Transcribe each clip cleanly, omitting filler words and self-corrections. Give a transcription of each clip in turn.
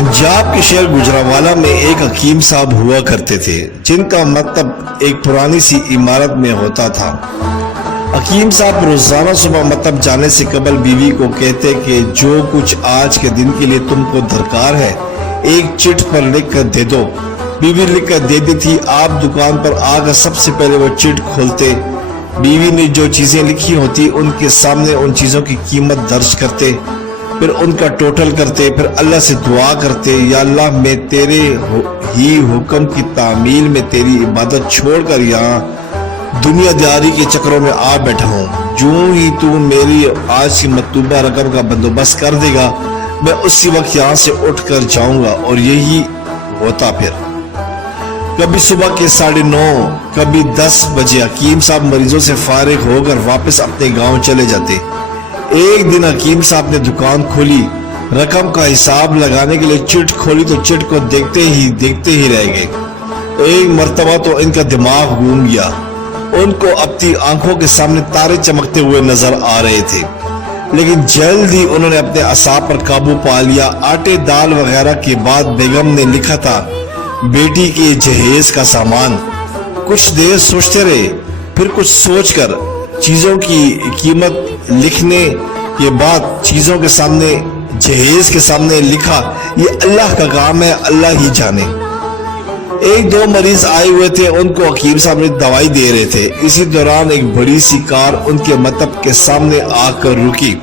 पंजाब के शहर गुजरावाला में एक हकीम साहब हुआ करते थे, जिनका मकतब एक पुरानी सी इमारत में होता था। हकीम साहब रोजाना सुबह मकतब जाने से कबल बीवी को कहते कि जो कुछ आज के दिन के लिए तुमको दरकार है एक चिट पर लिख कर दे दो। बीवी लिख कर देती थी। आप दुकान पर आकर सबसे पहले वो चिट खोलते, बीवी ने जो चीजें लिखी होती उनके सामने उन चीजों की कीमत दर्ज करते, फिर उनका टोटल करते, फिर अल्लाह से दुआ करते, या अल्लाह मैं तेरे ही हुक्म की तामील में तेरी इबादत छोड़कर यहाँ दुनियादारी के चक्रों में आ बैठा हूँ। जो ही तू मेरी आज की मतलूबा रकम का बंदोबस्त कर देगा मैं उसी वक्त यहाँ से उठ कर जाऊंगा। और यही होता। फिर कभी सुबह के 9:30, कभी 10 बजे हकीम साहब मरीजों से फारिग होकर वापस अपने गांव चले जाते। एक दिन हकीम साहब ने दुकान खोली, रकम का हिसाब लगाने के लिए चिट खोली तो चिट को देखते ही रह गए। एक मर्तबा तो इनका दिमाग घूम गया। उनको अपनी आंखों के सामने तारे चमकते हुए नजर आ रहे थे, लेकिन जल्द ही उन्होंने अपने असाब पर काबू पा लिया। आटे दाल वगैरह के बाद बेगम ने लिखा था बेटी के जहेज का सामान। कुछ देर सोचते रहे, फिर कुछ सोचकर चीजों की कीमत लिखने के बाद चीजों के सामने जहेज के सामने लिखा, ये अल्लाह का काम है, अल्लाह ही जाने। 1-2 मरीज आए हुए थे, उनको हकीम साहब ने दवाई दे रहे थे। इसी दौरान एक बड़ी सी कार उनके मतब के सामने आकर रुकी।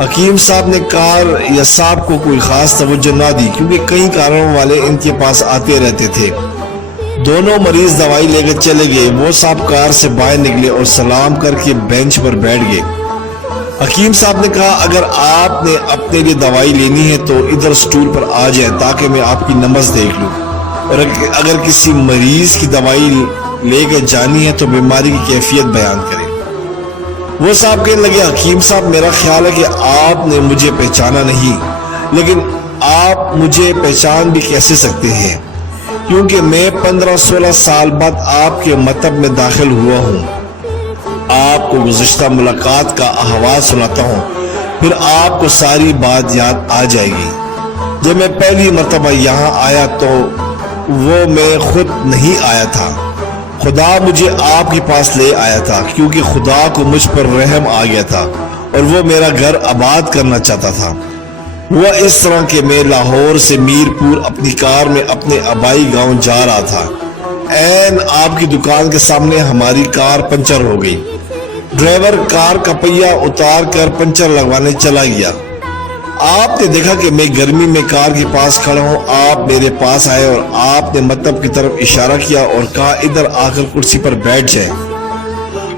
हकीम साहब ने कार या साहब को कोई खास तवज्जो ना दी, क्योंकि कई कारों वाले इनके पास आते रहते थे। दोनों मरीज दवाई लेकर चले गए। वो साहब कार से बाहर निकले और सलाम करके बेंच पर बैठ गए। हकीम साहब ने कहा, अगर आपने अपने लिए दवाई लेनी है तो इधर स्टूल पर आ जाए ताकि मैं आपकी नब्ज देख लूं, और अगर किसी मरीज की दवाई लेकर जानी है तो बीमारी की कैफियत बयान करें। वो साहब कहने लगे, हकीम साहब मेरा ख्याल है कि आपने मुझे पहचाना नहीं, लेकिन आप मुझे पहचान भी कैसे सकते हैं, क्योंकि मैं 15-16 साल बाद आपके मतब में दाखिल हुआ हूँ। आपको गुज़िश्ता मुलाकात का अहवाल सुनाता हूँ, फिर आपको सारी बात याद आ जाएगी। जब मैं पहली मरतबा यहाँ आया तो वो मैं खुद नहीं आया था, खुदा मुझे आपके पास ले आया था, क्योंकि खुदा को मुझ पर रहम आ गया था और वो मेरा घर आबाद करना चाहता था। हुआ इस तरह के मैं लाहौर से मीरपुर अपनी कार में अपने आबाई गांव जा रहा था। ऐन आपकी दुकान के सामने हमारी कार पंचर हो गई। ड्राइवर कार का पहिया उतार कर पंचर लगवाने चला गया। आपने देखा कि मैं गर्मी में कार के पास खड़ा हूँ। आप मेरे पास आए और आपने मतब की तरफ इशारा किया और कहा, इधर आकर कुर्सी पर बैठ जाए।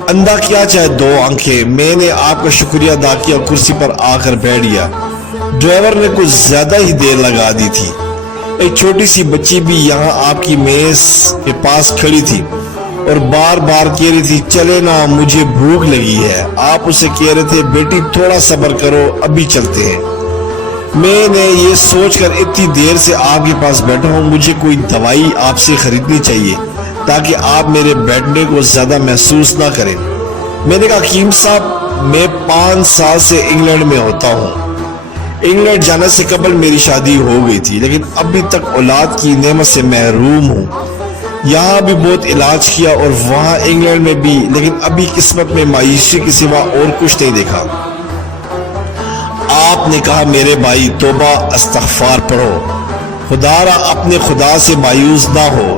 अंधा क्या चाहे 2 आंखें। मैंने आपका शुक्रिया अदा किया, कुर्सी पर आकर बैठ गया। ड्राइवर ने कुछ ज्यादा ही देर लगा दी थी। एक छोटी सी बच्ची भी यहाँ आपकी मेज के पास खड़ी थी और बार बार कह रही थी, चले ना, मुझे भूख लगी है। आप उसे कह रहे थे, बेटी थोड़ा सब्र करो, अभी चलते हैं। मैंने ये सोचकर इतनी देर से आपके पास बैठा हूँ, मुझे कोई दवाई आपसे खरीदनी चाहिए ताकि आप मेरे बैठने को ज्यादा महसूस ना करें। मैंने कहा, हकीम साहब मैं 5 साल से इंग्लैंड में होता हूँ। इंग्लैंड जाने से कबल मेरी शादी हो गई थी, लेकिन अभी तक औलाद की नेमत से महरूम हूँ। यहाँ भी बहुत इलाज किया और वहाँ इंग्लैंड में भी, लेकिन अभी किस्मत में मायूसी के सिवा और कुछ नहीं देखा। आपने कहा, मेरे भाई तौबा इस्तग़फ़ार पढ़ो, खुदारा अपने खुदा से मायूस ना हो।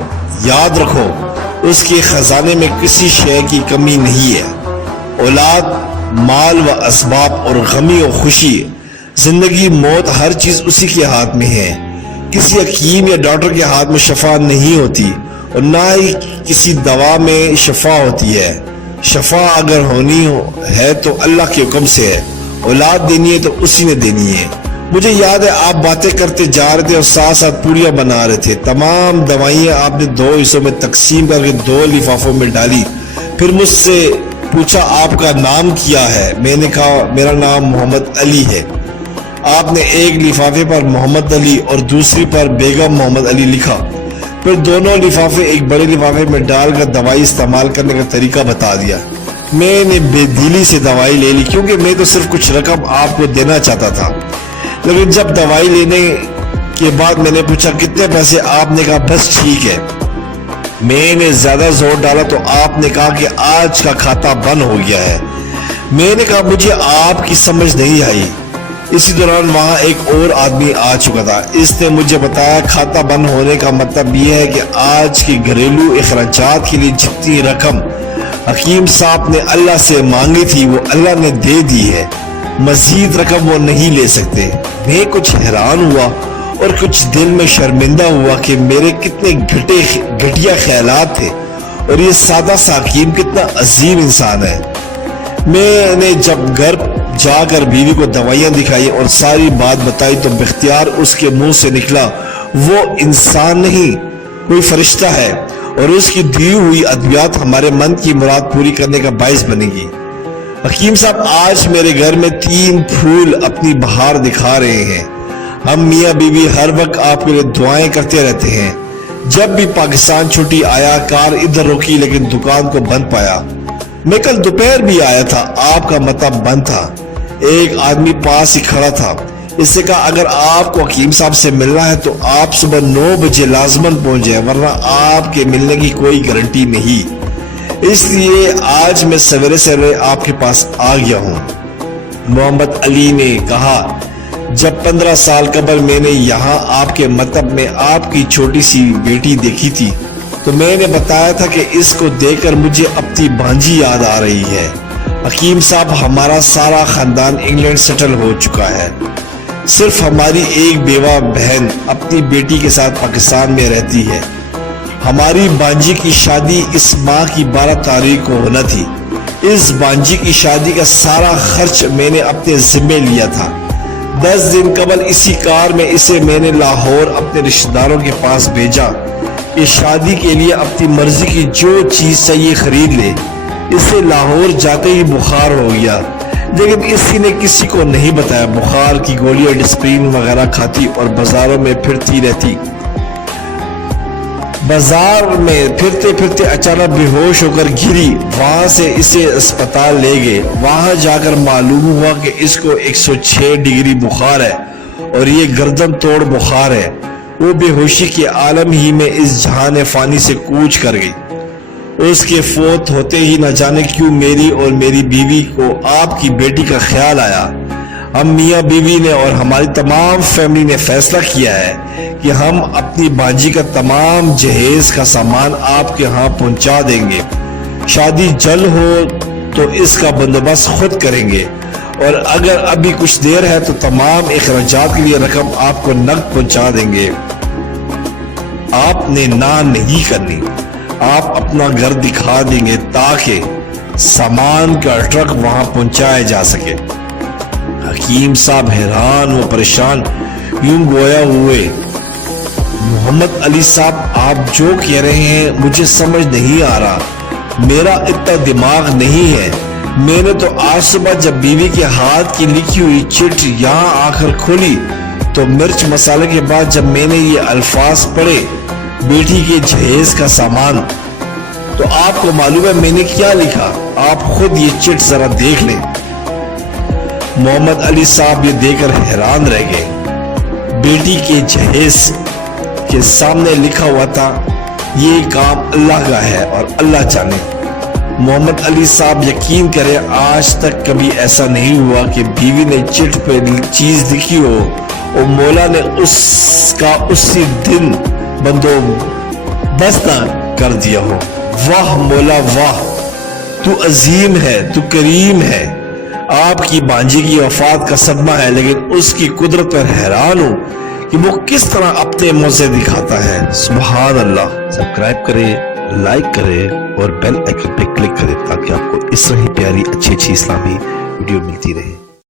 याद रखो उसके खजाने में किसी शय की कमी नहीं है। औलाद, माल व असबाब और गमी और खुशी, जिंदगी मौत, हर चीज उसी के हाथ में है। किसी हकीम या डॉक्टर के हाथ में शफा नहीं होती और ना ही किसी दवा में शफा होती है। शफा अगर होनी है तो अल्लाह के हुक्म से है, औलाद देनी है तो उसी ने देनी है। मुझे याद है आप बातें करते जा रहे थे और साथ साथ पूड़ियां बना रहे थे। तमाम दवाइयां आपने 2 हिस्सों में तकसीम करके 2 लिफाफों में डाली। फिर मुझसे पूछा, आपका नाम क्या है? मैंने कहा, मेरा नाम मोहम्मद अली है। आपने एक लिफाफे पर मोहम्मद अली और दूसरी पर बेगम मोहम्मद अली लिखा। फिर दोनों लिफाफे एक बड़े लिफाफे में डालकर दवाई इस्तेमाल करने का तरीका बता दिया। मैंने बेदिली से दवाई ले ली, क्योंकि मैं तो सिर्फ कुछ रकम आपको देना चाहता था। लेकिन जब दवाई लेने کے بعد میں نے پوچھا کتنے پیسے؟ آپ نے کہا بس ٹھیک ہے۔ میں نے زیادہ زور ڈالا تو آپ نے کہا کہ آج کا کھاتا بند ہو گیا ہے۔ میں نے کہا مجھے آپ کی سمجھ نہیں آئی۔ اسی دوران وہاں ایک اور آدمی آ چکا تھا۔ اس نے مجھے بتایا کھاتا بند ہونے کا مطلب یہ ہے کہ آج کی گھریلو اخراجات کے لیے جتنی رقم حکیم صاحب نے اللہ سے مانگی تھی وہ اللہ نے دے دی ہے، مزید رقم وہ نہیں لے سکتے۔ میں کچھ حیران ہوا اور کچھ دل میں شرمندہ ہوا کہ میرے کتنے گھٹیا خیالات تھے اور یہ سادہ سا حکیم کتنا عظیم انسان ہے۔ میں نے جب گھر جا کر بیوی کو دوائیاں دکھائی اور ساری بات بتائی تو باختیار اس کے منہ سے نکلا وہ انسان نہیں کوئی فرشتہ ہے اور اس کی دی ہوئی ادویات ہمارے من کی مراد پوری کرنے کا باعث بنے گی۔ حکیم صاحب آج میرے گھر میں 3 پھول اپنی بہار دکھا رہے ہیں۔ ہم میاں بیوی ہر وقت آپ کے لیے دعائیں کرتے رہتے ہیں۔ جب بھی پاکستان چھٹی آیا کار ادھر روکی لیکن دکان کو بند پایا۔ میں کل دوپہر بھی آیا تھا، آپ کا مطلب بند تھا۔ ایک آدمی پاس ہی کھڑا تھا، اس سے کہا اگر آپ کو حکیم صاحب سے ملنا ہے تو آپ صبح 9 بجے لازماً پہنچ جائیں ورنہ آپ کے ملنے کی کوئی گارنٹی نہیں۔ اس لیے آج میں سویرے سویرے آپ کے پاس آ گیا ہوں۔ محمد علی نے کہا جب 15 سال قبل میں نے یہاں آپ کے مکتب میں آپ کی چھوٹی سی بیٹی دیکھی تھی تو میں نے بتایا تھا کہ اس کو دیکھ کر مجھے اپنی بھانجی یاد آ رہی ہے۔ حکیم صاحب ہمارا سارا خاندان انگلینڈ سیٹل ہو چکا ہے، صرف ہماری ایک بیوہ بہن اپنی بیٹی کے ساتھ پاکستان میں رہتی ہے۔ ہماری بانجی کی شادی اس ماہ کی 12 تاریخ کو ہونا تھی۔ اس بانجی کی شادی کا سارا خرچ میں نے اپنے ذمے لیا تھا۔ 10 دن قبل اسی کار میں اسے میں نے لاہور اپنے رشتہ داروں کے پاس بھیجا کہ شادی کے لیے اپنی مرضی کی جو چیز چاہیے خرید لے۔ اسے لاہور جاتے ہی بخار ہو گیا لیکن اسی نے کسی کو نہیں بتایا۔ بخار کی گولیاں ڈسپرین وغیرہ کھاتی اور بازاروں میں پھرتی رہتی۔ بازار میں پھرتے پھرتے اچانک بے ہوش ہو کر گری، وہاں سے اسے اسپتال لے گئے۔ وہاں جا کر معلوم ہوا کہ اس کو 106 ڈگری بخار ہے اور یہ گردن توڑ بخار ہے۔ وہ بے ہوشی کے عالم ہی میں اس جہان فانی سے کوچ کر گئی۔ اس کے فوت ہوتے ہی نہ جانے کیوں میری اور میری بیوی کو آپ کی بیٹی کا خیال آیا۔ ہم میاں بیوی نے اور ہماری تمام فیملی نے فیصلہ کیا ہے کہ ہم اپنی بانجی کا تمام جہیز کا سامان آپ کے ہاں پہنچا دیں گے۔ شادی جلد ہو تو اس کا بندوبست خود کریں گے اور اگر ابھی کچھ دیر ہے تو تمام اخراجات کے لیے رقم آپ کو نقد پہنچا دیں گے۔ آپ نے نہ نہیں کرنی، آپ اپنا گھر دکھا دیں گے تاکہ سامان کا ٹرک وہاں پہنچایا جا سکے۔ حکیم صاحب حیران و پریشان یوں گویا ہوئے۔ محمد علی صاحب آپ جو کہہ رہے ہیں مجھے سمجھ نہیں آ رہا، میرا اتنا دماغ نہیں ہے۔ میں نے تو آج صبح جب بیوی کے ہاتھ کی لکھی ہوئی چٹ یہاں آ کر کھولی تو مرچ مسالے کے بعد جب میں نے یہ الفاظ پڑھے بیٹی کے جہیز کا سامان تو آپ کو معلوم ہے میں نے کیا لکھا؟ آپ خود یہ چٹ ذرا دیکھ لیں۔ محمد علی صاحب یہ دیکھ کر حیران رہ گئے۔ بیٹی کے جہیز کے سامنے لکھا ہوا تھا یہ کام اللہ کا ہے اور اللہ جانے۔ محمد علی صاحب یقین کرے آج تک کبھی ایسا نہیں ہوا کہ بیوی نے چٹ پہ چیز لکھی ہو اور مولا نے اس کا اسی دن بندوبست کر دیا ہو۔ واہ مولا واہ، تو عظیم ہے، تو کریم ہے۔ آپ کی بانجی کی وفات کا صدمہ ہے لیکن اس کی قدرت پر حیران ہوں کہ وہ کس طرح اپنے موزے دکھاتا ہے۔ سبحان اللہ۔ سبسکرائب کرے، لائک کرے اور بیل آئیکن پہ کلک کرے تاکہ آپ کو اس طرح ہی پیاری اچھی اسلامی ویڈیو ملتی رہے۔